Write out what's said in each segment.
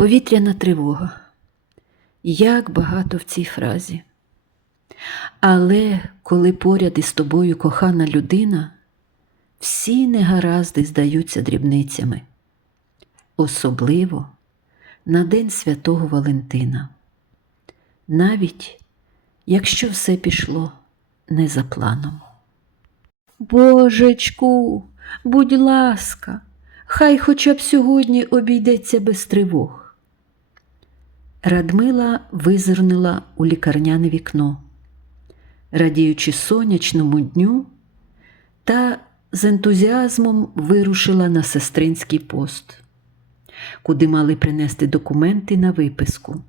Повітряна тривога. Як багато в цій фразі. Але коли поряд із тобою кохана людина, всі негаразди здаються дрібницями, особливо на День Святого Валентина, навіть якщо все пішло не за планом. Божечку, будь ласка, хай хоча б сьогодні обійдеться без тривог. Радмила визирнула у лікарняне вікно, радіючи сонячному дню, та з ентузіазмом вирушила на сестринський пост, куди мали принести документи на виписку,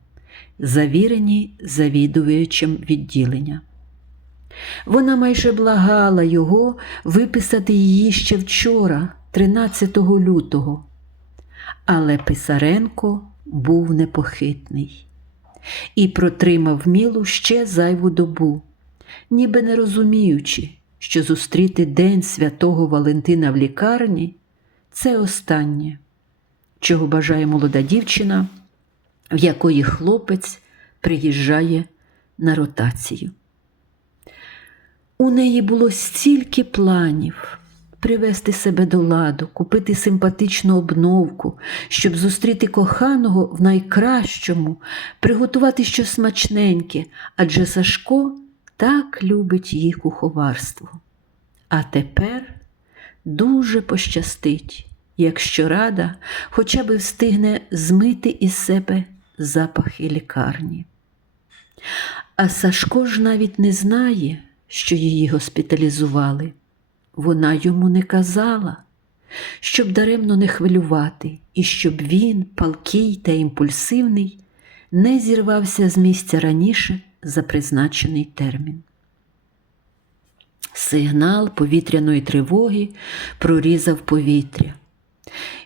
завірені завідувачем відділення. Вона майже благала його виписати її ще вчора, 13 лютого. Але Писаренко був непохитний і протримав мілу ще зайву добу, ніби не розуміючи, що зустріти День святого Валентина в лікарні це останнє, чого бажає молода дівчина, в якої хлопець приїжджає на ротацію. У неї було стільки планів привести себе до ладу, купити симпатичну обновку, щоб зустріти коханого в найкращому, приготувати щось смачненьке, адже Сашко так любить її куховарство. А тепер дуже пощастить, якщо рада хоча б встигне змити із себе запахи лікарні. А Сашко ж навіть не знає, що її госпіталізували. Вона йому не казала, щоб даремно не хвилювати, і щоб він, палкий та імпульсивний, не зірвався з місця раніше за призначений термін. Сигнал повітряної тривоги прорізав повітря.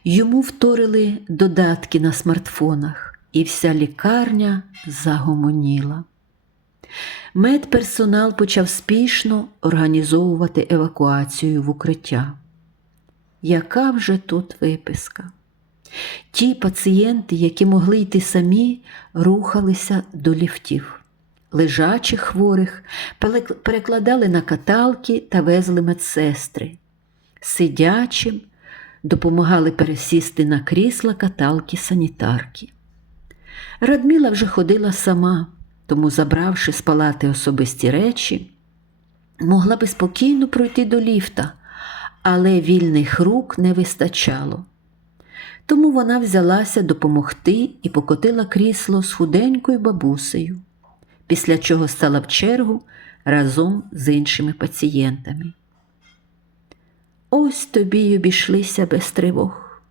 Йому вторили додатки на смартфонах, і вся лікарня загомоніла. Медперсонал почав спішно організовувати евакуацію в укриття. Яка вже тут виписка? Ті пацієнти, які могли йти самі, рухалися до ліфтів. Лежачих хворих перекладали на каталки та везли медсестри. Сидячим допомагали пересісти на крісла каталки санітарки. Радміла вже ходила сама тому, забравши з палати особисті речі, могла би спокійно пройти до ліфта, але вільних рук не вистачало. Тому вона взялася допомогти і покотила крісло з худенькою бабусею, після чого стала в чергу разом з іншими пацієнтами. Ось тобі й обійшлися без тривог,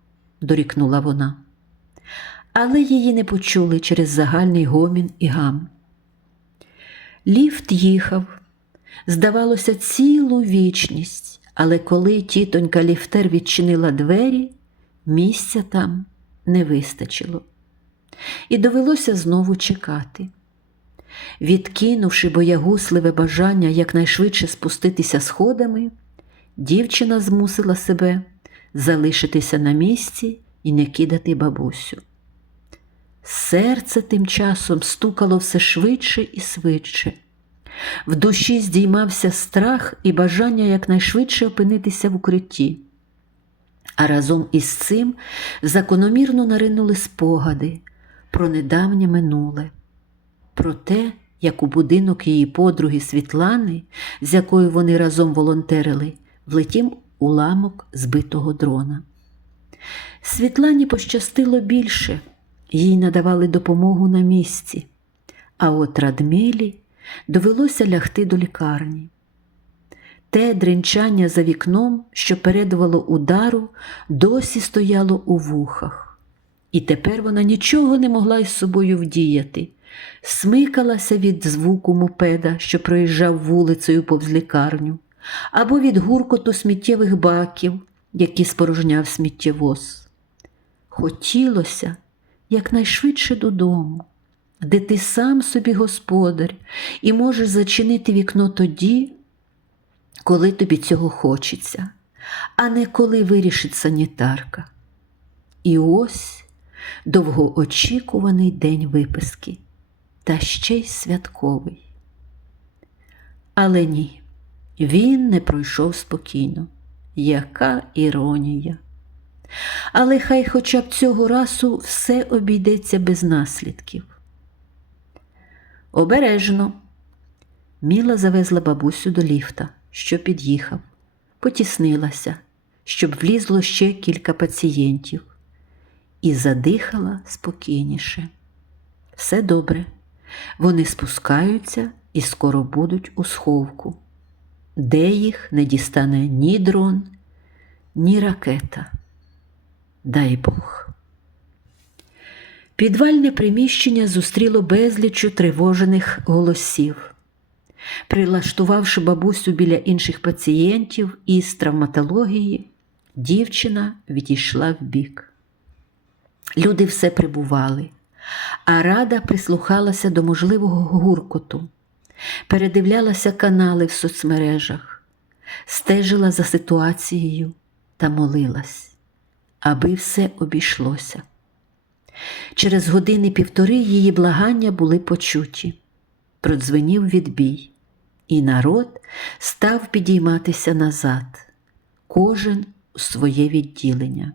дорікнула вона. Але її не почули через загальний гомін і гам. Ліфт їхав, здавалося, цілу вічність, але коли тітонька ліфтер відчинила двері, місця там не вистачило. І довелося знову чекати. Відкинувши боягусливе бажання якнайшвидше спуститися сходами, дівчина змусила себе залишитися на місці і не кидати бабусю. Серце тим часом стукало все швидше і швидше. В душі здіймався страх і бажання якнайшвидше опинитися в укритті. А разом із цим закономірно наринули спогади про недавнє минуле, про те, як у будинок її подруги Світлани, з якою вони разом волонтерили, влетів уламок збитого дрона. Світлані пощастило більше їй надавали допомогу на місці, а от Радмилі довелося лягти до лікарні. Те дринчання за вікном, що передувало удару, досі стояло у вухах, і тепер вона нічого не могла із собою вдіяти, смикалася від звуку мопеда, що проїжджав вулицею повз лікарню, або від гуркоту сміттєвих баків, які спорожняв сміттєвоз. Хотілося, якнайшвидше додому, де ти сам собі господар і можеш зачинити вікно тоді, коли тобі цього хочеться, а не коли вирішить санітарка. І ось довгоочікуваний день виписки, та ще й святковий. Але ні, він не пройшов спокійно. Яка іронія! Але хай хоча б цього разу все обійдеться без наслідків. Обережно. Міла завезла бабусю до ліфта, що під'їхав, потіснилася, щоб влізло ще кілька пацієнтів, і задихала спокійніше. Все добре. Вони спускаються і скоро будуть у сховку, де їх не дістане ні дрон, ні ракета. Дай Бог. Підвальне приміщення зустріло безлічу тривожених голосів. Прилаштувавши бабусю біля інших пацієнтів із травматології, дівчина відійшла вбік. Люди все прибували, а рада прислухалася до можливого гуркоту, передивлялася канали в соцмережах, стежила за ситуацією та молилась, аби все обійшлося. Через години півтори її благання були почуті. Продзвенів відбій, і народ став підійматися назад, кожен у своє відділення.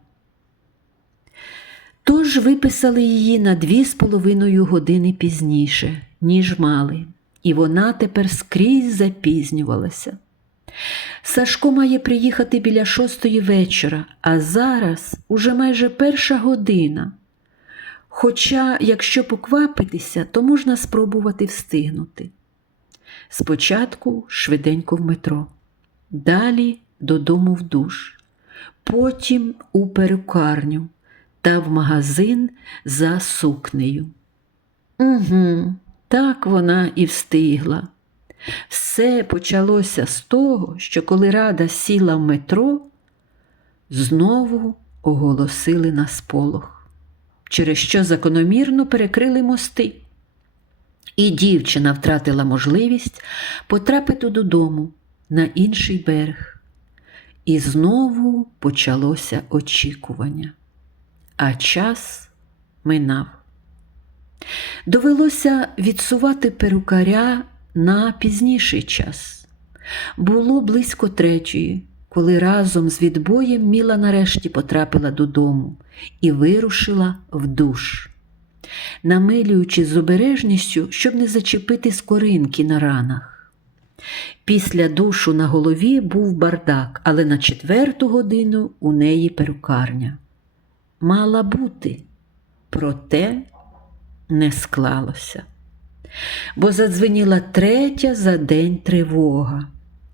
Тож виписали її на дві з половиною години пізніше, ніж мали, і вона тепер скрізь запізнювалася. Сашко має приїхати біля шостої вечора, а зараз уже майже перша година. Хоча, якщо поквапитися, то можна спробувати встигнути. Спочатку швиденько в метро, далі додому в душ, потім у перукарню та в магазин за сукнею. Угу, так вона і встигла. Все почалося з того, що коли рада сіла в метро, знову оголосили на сполох, через що закономірно перекрили мости. І дівчина втратила можливість потрапити додому на інший берег. І знову почалося очікування. А час минав. Довелося відсувати перукаря на пізніший час. Було близько третьої, коли разом з відбоєм Міла нарешті потрапила додому і вирушила в душ, намилюючи з обережністю, щоб не зачепити скоринки на ранах. Після душу на голові був бардак, але на четверту годину у неї перукарня. Мала бути, проте не склалося бо задзвеніла третя за день тривога,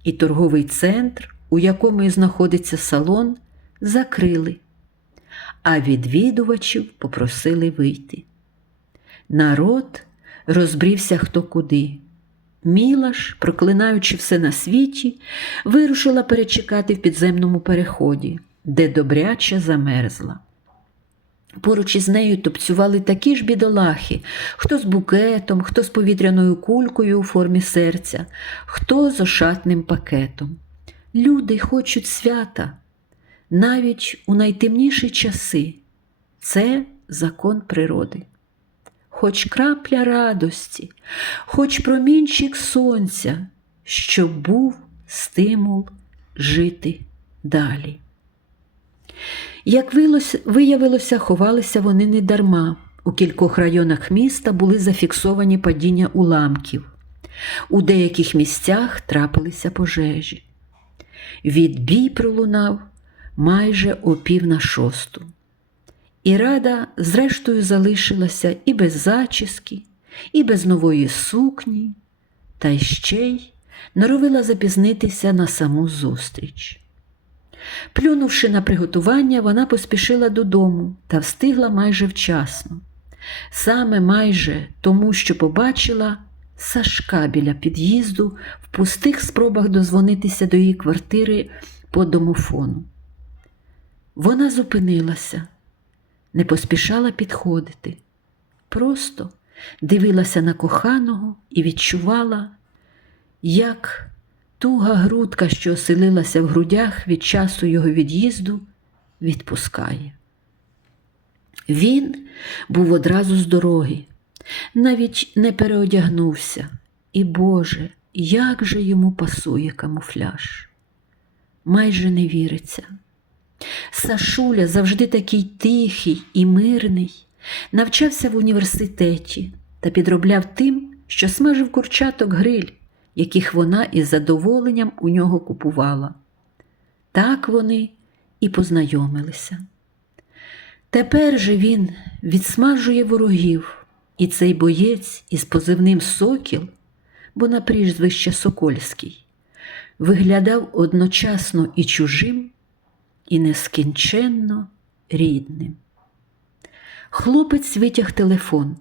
і торговий центр, у якому і знаходиться салон, закрили, а відвідувачів попросили вийти. Народ розбрівся хто куди. Міла ж, проклинаючи все на світі, вирушила перечекати в підземному переході, де добряче замерзла. Поруч із нею топцювали такі ж бідолахи, хто з букетом, хто з повітряною кулькою у формі серця, хто з ошатним пакетом. Люди хочуть свята навіть у найтемніші часи. Це закон природи. Хоч крапля радості, хоч промінчик сонця, щоб був стимул жити далі. Як виявилося, ховалися вони не дарма. У кількох районах міста були зафіксовані падіння уламків. У деяких місцях трапилися пожежі. Відбій пролунав майже о пів на шосту. І рада, зрештою, залишилася і без зачіски, і без нової сукні, та ще й норовила запізнитися на саму зустріч. Плюнувши на приготування, вона поспішила додому та встигла майже вчасно. Саме майже тому, що побачила Сашка біля під'їзду в пустих спробах дозвонитися до її квартири по домофону. Вона зупинилася, не поспішала підходити, просто дивилася на коханого і відчувала, як Туга грудка, що оселилася в грудях від часу його від'їзду, відпускає. Він був одразу з дороги, навіть не переодягнувся. І Боже, як же йому пасує камуфляж. Майже не віриться. Сашуля завжди такий тихий і мирний, навчався в університеті та підробляв тим, що смажив курчаток гриль, яких вона із задоволенням у нього купувала. Так вони і познайомилися. Тепер же він відсмажує ворогів, і цей боєць із позивним Сокіл, бо на прізвище Сокольський, виглядав одночасно і чужим, і нескінченно рідним. Хлопець витяг телефон,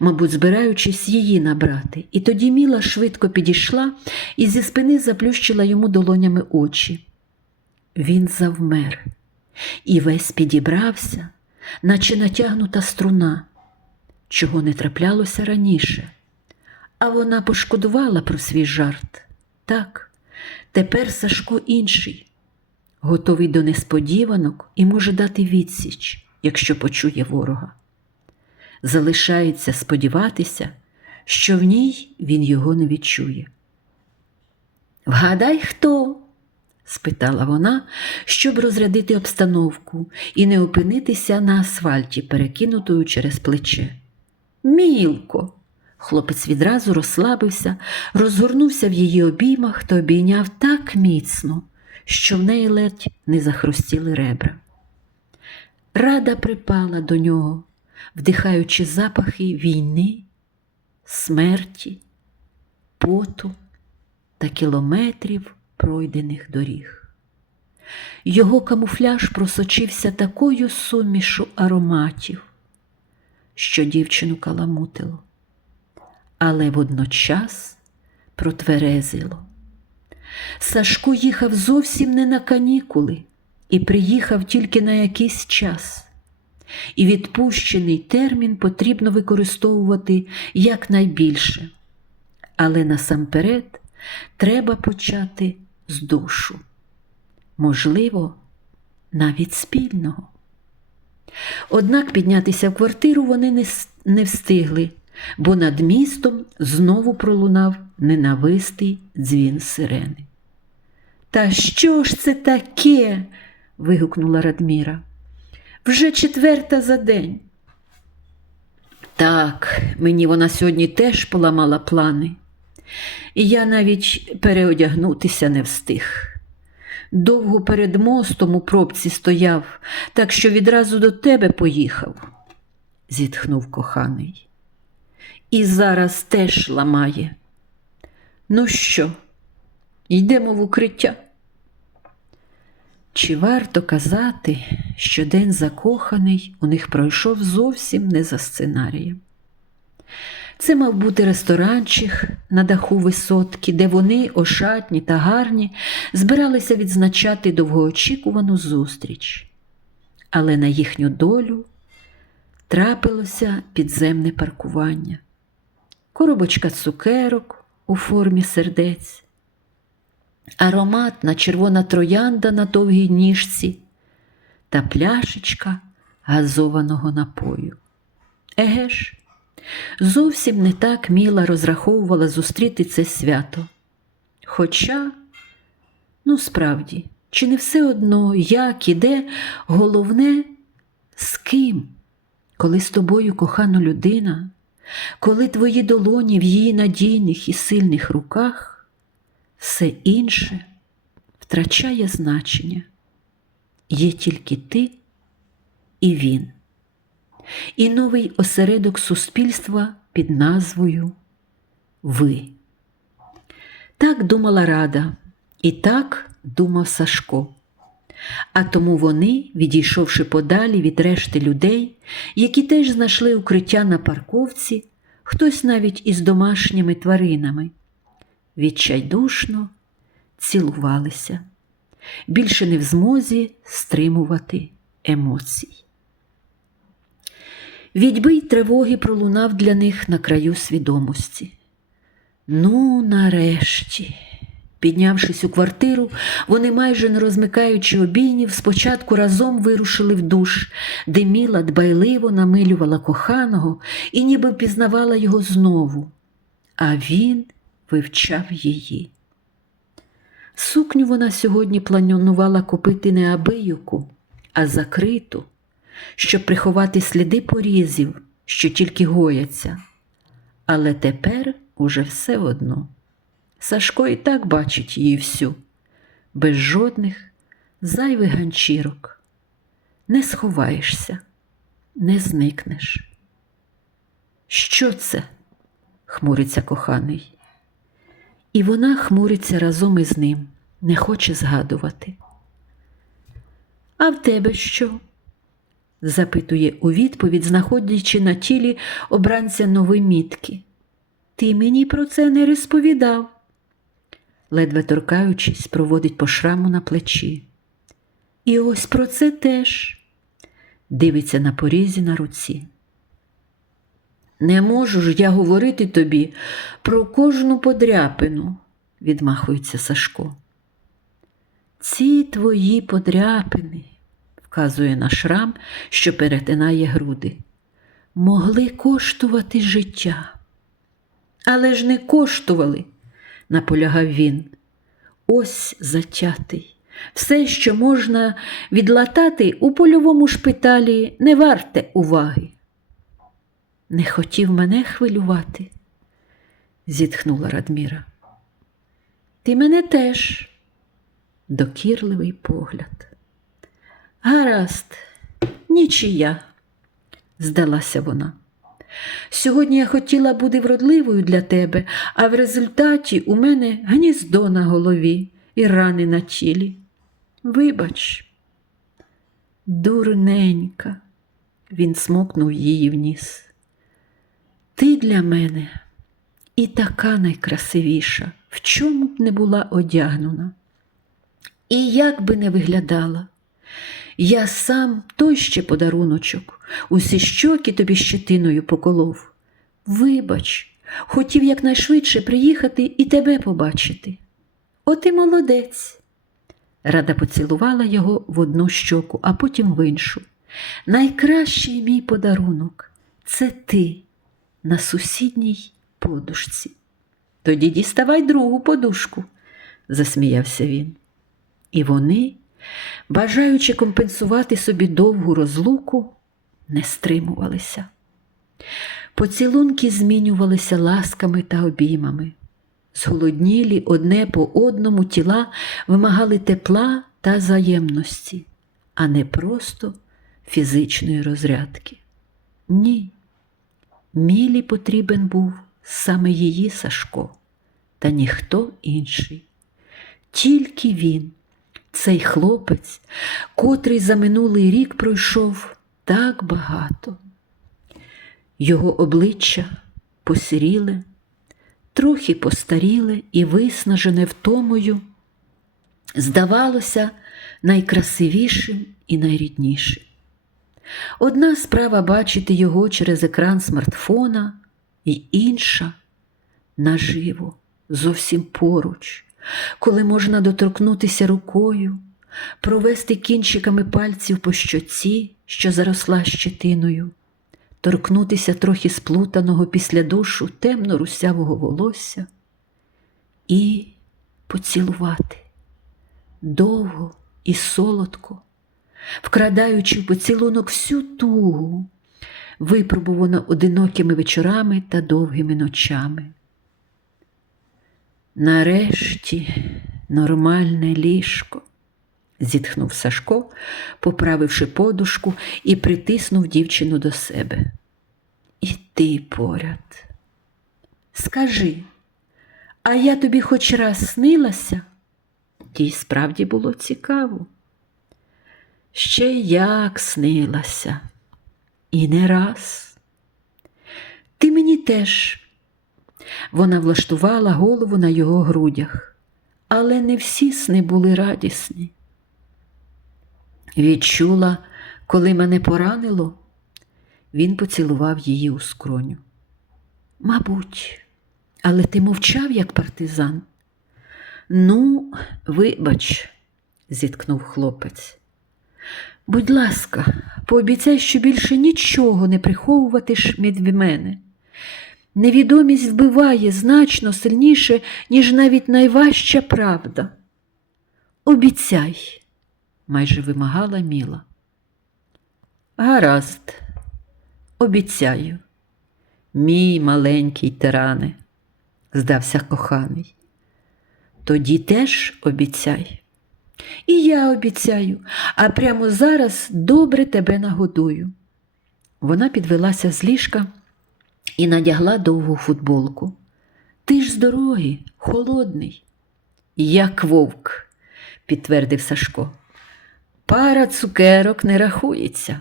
мабуть, збираючись її набрати, і тоді Міла швидко підійшла і зі спини заплющила йому долонями очі. Він завмер і весь підібрався, наче натягнута струна, чого не траплялося раніше. А вона пошкодувала про свій жарт. Так, тепер Сашко інший, готовий до несподіванок і може дати відсіч, якщо почує ворога. Залишається сподіватися, що в ній він його не відчує. Вгадай, хто? спитала вона, щоб розрядити обстановку і не опинитися на асфальті, перекинутою через плече. Мілко. Хлопець відразу розслабився, розгорнувся в її обіймах та обійняв так міцно, що в неї ледь не захрустіли ребра. Рада припала до нього, вдихаючи запахи війни, смерті, поту та кілометрів пройдених доріг. Його камуфляж просочився такою сумішу ароматів, що дівчину каламутило, але водночас протверезило. Сашко їхав зовсім не на канікули і приїхав тільки на якийсь час. І відпущений термін потрібно використовувати якнайбільше. Але насамперед треба почати з душу, можливо, навіть спільного. Однак піднятися в квартиру вони не, встигли, бо над містом знову пролунав ненавистий дзвін сирени. Та що ж це таке? вигукнула Радміра. Вже четверта за день. Так, мені вона сьогодні теж поламала плани, і я навіть переодягнутися не встиг. Довго перед мостом у пробці стояв, так що відразу до тебе поїхав, зітхнув коханий. І зараз теж ламає. Ну що, йдемо в укриття? Чи варто казати, що день закоханий у них пройшов зовсім не за сценарієм? Це мав бути ресторанчик на даху висотки, де вони, ошатні та гарні, збиралися відзначати довгоочікувану зустріч. Але на їхню долю трапилося підземне паркування, коробочка цукерок у формі сердець, ароматна червона троянда на довгій ніжці та пляшечка газованого напою. Еге ж, зовсім не так Міла розраховувала зустріти це свято. Хоча, ну справді, чи не все одно, як і де, головне, з ким, коли з тобою кохана людина, коли твої долоні в її надійних і сильних руках все інше втрачає значення. Є тільки ти і він, і новий осередок суспільства під назвою Ви. Так думала Рада, і так думав Сашко. А тому вони, відійшовши подалі від решти людей, які теж знайшли укриття на парковці, хтось навіть із домашніми тваринами, відчайдушно цілувалися, більше не в змозі стримувати емоцій. Відьбий тривоги пролунав для них на краю свідомості. Ну, нарешті, Піднявшись у квартиру, вони, майже не розмикаючи обійнів, спочатку разом вирушили в душ, де Міла дбайливо намилювала коханого і ніби впізнавала його знову, а він вивчав її. Сукню вона сьогодні планувала купити не абияку, а закриту, щоб приховати сліди порізів, що тільки гояться. Але тепер уже все одно. Сашко і так бачить її всю, без жодних зайвих ганчірок. Не сховаєшся, не зникнеш. Що це? хмуриться коханий. І вона хмуриться разом із ним, не хоче згадувати. А в тебе що? запитує у відповідь, знаходячи на тілі обранця нові мітки. Ти мені про це не розповідав. Ледве торкаючись, проводить по шраму на плечі. І ось про це теж дивиться на порізі на руці. Не можу ж я говорити тобі про кожну подряпину, відмахується Сашко. Ці твої подряпини, вказує на шрам, що перетинає груди, могли коштувати життя. Але ж не коштували, наполягав він. Ось затятий. Все, що можна відлатати у польовому шпиталі, не варте уваги. Не хотів мене хвилювати, зітхнула Радміра. Ти мене теж, докірливий погляд. Гаразд, нічия, здалася вона. Сьогодні я хотіла бути вродливою для тебе, а в результаті у мене гніздо на голові і рани на тілі. Вибач, дурненька, він смокнув її в ніс. Ти для мене і така найкрасивіша, в чому б не була одягнена. І як би не виглядала, я сам той ще подаруночок, усі щоки тобі щетиною поколов. Вибач, хотів якнайшвидше приїхати і тебе побачити. От і молодець. Рада поцілувала його в одну щоку, а потім в іншу. Найкращий мій подарунок це ти на сусідній подушці. Тоді діставай другу подушку, засміявся він. І вони, бажаючи компенсувати собі довгу розлуку, не стримувалися. Поцілунки змінювалися ласками та обіймами. Зголоднілі одне по одному тіла вимагали тепла та взаємності, а не просто фізичної розрядки. Ні. Мілі потрібен був саме її Сашко, та ніхто інший. Тільки він, цей хлопець, котрий за минулий рік пройшов так багато. Його обличчя посіріле, трохи постаріле і виснажене втомою, здавалося, найкрасивішим і найріднішим. Одна справа бачити його через екран смартфона, і інша наживо, зовсім поруч, коли можна доторкнутися рукою, провести кінчиками пальців по щоці, що заросла щетиною, торкнутися трохи сплутаного після душу темно русявого волосся і поцілувати довго і солодко вкрадаючи в поцілунок всю тугу, випробувано одинокими вечорами та довгими ночами. Нарешті нормальне ліжко, зітхнув Сашко, поправивши подушку і притиснув дівчину до себе. І ти поряд. Скажи, а я тобі хоч раз снилася? Тій справді було цікаво. Ще як снилася, і не раз. Ти мені теж. Вона влаштувала голову на його грудях, але не всі сни були радісні. Відчула, коли мене поранило, він поцілував її у скроню. Мабуть, але ти мовчав, як партизан. Ну, вибач, зіткнув хлопець. Будь ласка, пообіцяй, що більше нічого не приховуватиш від мене. Невідомість вбиває значно сильніше, ніж навіть найважча правда. Обіцяй, майже вимагала Міла. Гаразд, обіцяю, мій маленький тиране, здався коханий. Тоді теж обіцяй. І я обіцяю, а прямо зараз добре тебе нагодую. Вона підвелася з ліжка і надягла довгу футболку. Ти ж з дороги, холодний. Як вовк, підтвердив Сашко. Пара цукерок не рахується.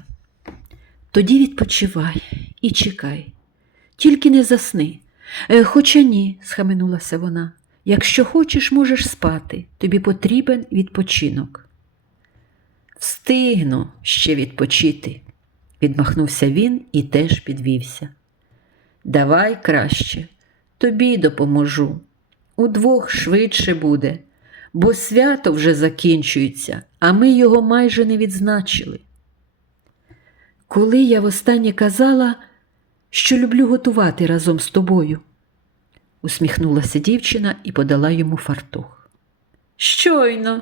Тоді відпочивай і чекай, тільки не засни. Е, Хоча ні, схаменулася вона. Якщо хочеш, можеш спати, тобі потрібен відпочинок. Встигну ще відпочити, відмахнувся він і теж підвівся. Давай краще, тобі допоможу. Удвох швидше буде, бо свято вже закінчується, а ми його майже не відзначили. Коли я востаннє казала, що люблю готувати разом з тобою, усміхнулася дівчина і подала йому фартух. Щойно,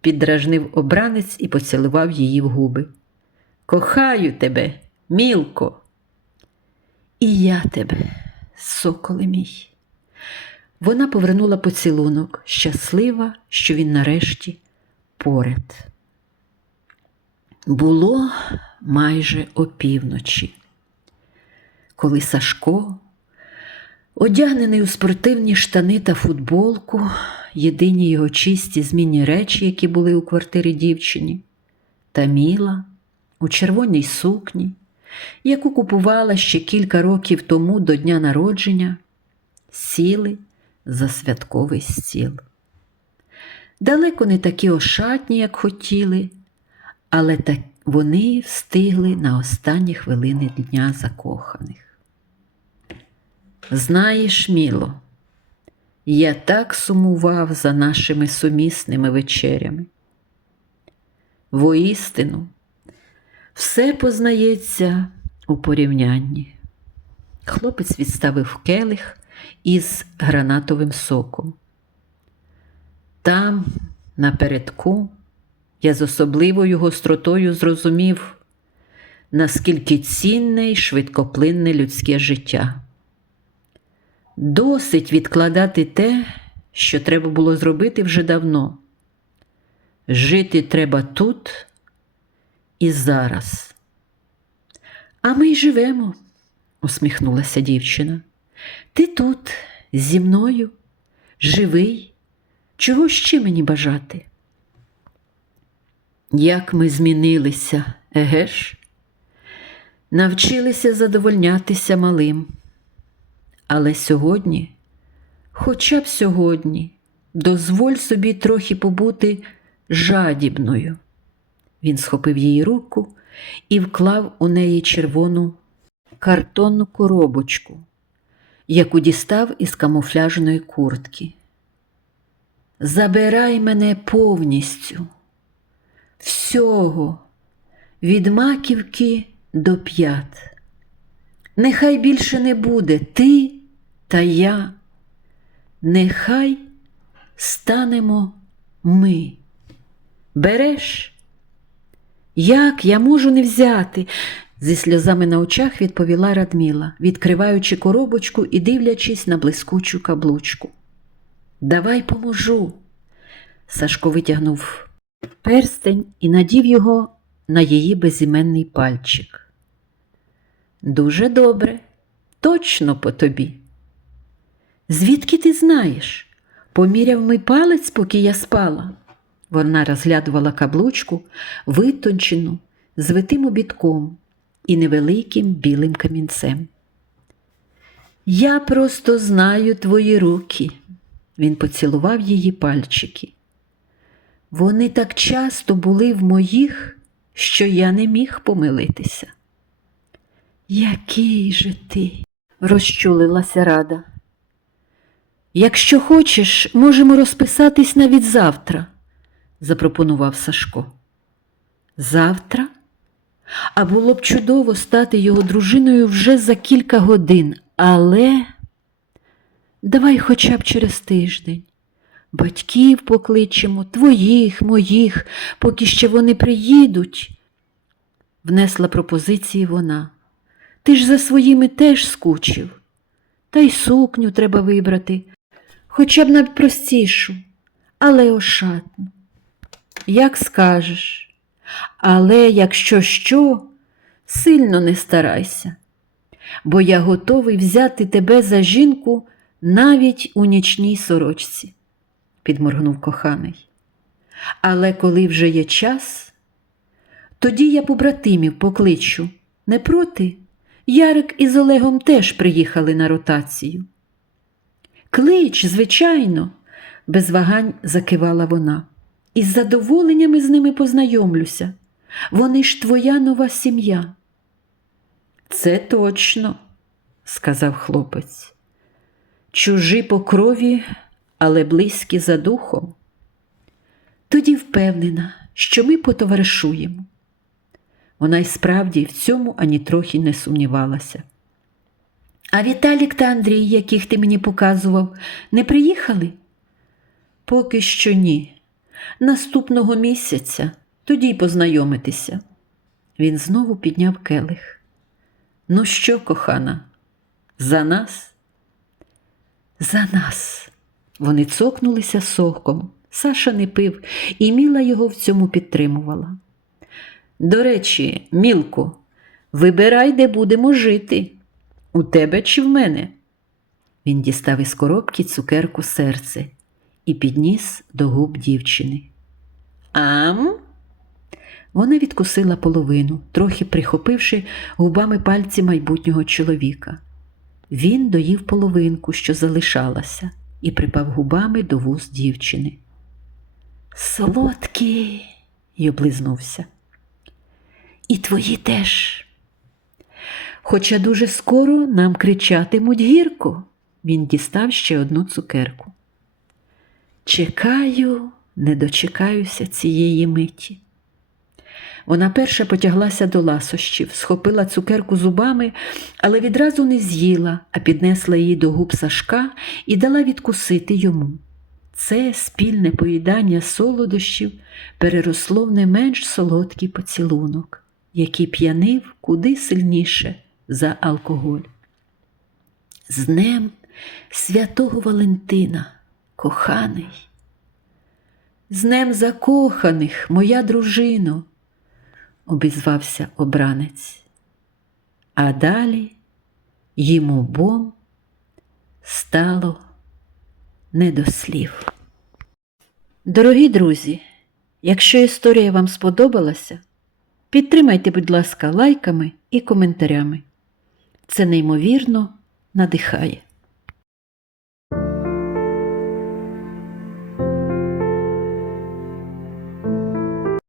піддражнив обранець і поцілував її в губи. Кохаю тебе, мілко. І я тебе, соколе мій. Вона повернула поцілунок, щаслива, що він нарешті поряд. Було майже опівночі, коли Сашко, одягнений у спортивні штани та футболку, єдині його чисті змінні речі, які були у квартирі дівчині, та Міла у червоній сукні, яку купувала ще кілька років тому до дня народження, сіли за святковий стіл. Далеко не такі ошатні, як хотіли, але так вони встигли на останні хвилини дня закоханих. Знаєш, Міло, я так сумував за нашими сумісними вечерями. Воістину, все познається у порівнянні. Хлопець відставив келих із гранатовим соком. Там, напередку, я з особливою гостротою зрозумів, наскільки цінне і швидкоплинне людське життя. Досить відкладати те, що треба було зробити вже давно. Жити треба тут і зараз. А ми й живемо, усміхнулася дівчина. Ти тут, зі мною, живий, чого ще мені бажати? Як ми змінилися, еге ж? Навчилися задовольнятися малим. Але сьогодні, хоча б сьогодні, дозволь собі трохи побути жадібною. Він схопив її руку і вклав у неї червону картонну коробочку, яку дістав із камуфляжної куртки. Забирай мене повністю, всього, від маківки до п'ят. Нехай більше не буде ти та я. Нехай станемо ми. Береш? Як я можу не взяти? зі сльозами на очах відповіла Радміла, відкриваючи коробочку і дивлячись на блискучу каблучку. Давай поможу. Сашко витягнув перстень і надів його на її безіменний пальчик. Дуже добре, точно по тобі. Звідки ти знаєш? Поміряв мій палець, поки я спала. Вона розглядувала каблучку, витончену, з витим обідком і невеликим білим камінцем. Я просто знаю твої руки. Він поцілував її пальчики. Вони так часто були в моїх, що я не міг помилитися. Який же ти? розчулилася рада. Якщо хочеш, можемо розписатись навіть завтра, запропонував Сашко. Завтра? А було б чудово стати його дружиною вже за кілька годин, але давай хоча б через тиждень. Батьків покличемо, твоїх, моїх, поки ще вони приїдуть, внесла пропозиції вона. Ти ж за своїми теж скучив. Та й сукню треба вибрати, хоча б навіть простішу, але ошатну. Як скажеш. Але якщо що, сильно не старайся, бо я готовий взяти тебе за жінку навіть у нічній сорочці, підморгнув коханий. Але коли вже є час, тоді я побратимів покличу не проти. Ярик із Олегом теж приїхали на ротацію. Клич, звичайно, без вагань закивала вона. Із задоволенням із ними познайомлюся. Вони ж твоя нова сім'я. Це точно, сказав хлопець. Чужі по крові, але близькі за духом. Тоді впевнена, що ми потоваришуємо. Вона й справді в цьому ані трохи не сумнівалася. А Віталік та Андрій, яких ти мені показував, не приїхали? Поки що ні. Наступного місяця тоді й познайомитися. Він знову підняв келих. Ну що, кохана, за нас? За нас. Вони цокнулися соком. Саша не пив, і Міла його в цьому підтримувала. До речі, Мілко, вибирай, де будемо жити. У тебе чи в мене? Він дістав із коробки цукерку серце і підніс до губ дівчини. Ам? Вона відкусила половину, трохи прихопивши губами пальці майбутнього чоловіка. Він доїв половинку, що залишалася, і припав губами до вуз дівчини. Солодкий, й облизнувся. І твої теж. Хоча дуже скоро нам кричатимуть гірко, він дістав ще одну цукерку. Чекаю, не дочекаюся цієї миті. Вона перша потяглася до ласощів, схопила цукерку зубами, але відразу не з'їла, а піднесла її до губ Сашка і дала відкусити йому. Це спільне поїдання солодощів переросло в не менш солодкий поцілунок, який п'янив куди сильніше за алкоголь. З днем святого Валентина, коханий. З днем закоханих, моя дружино, обізвався обранець. А далі їм обом стало не до слів. Дорогі друзі, якщо історія вам сподобалася, підтримайте, будь ласка, лайками і коментарями. Це неймовірно надихає.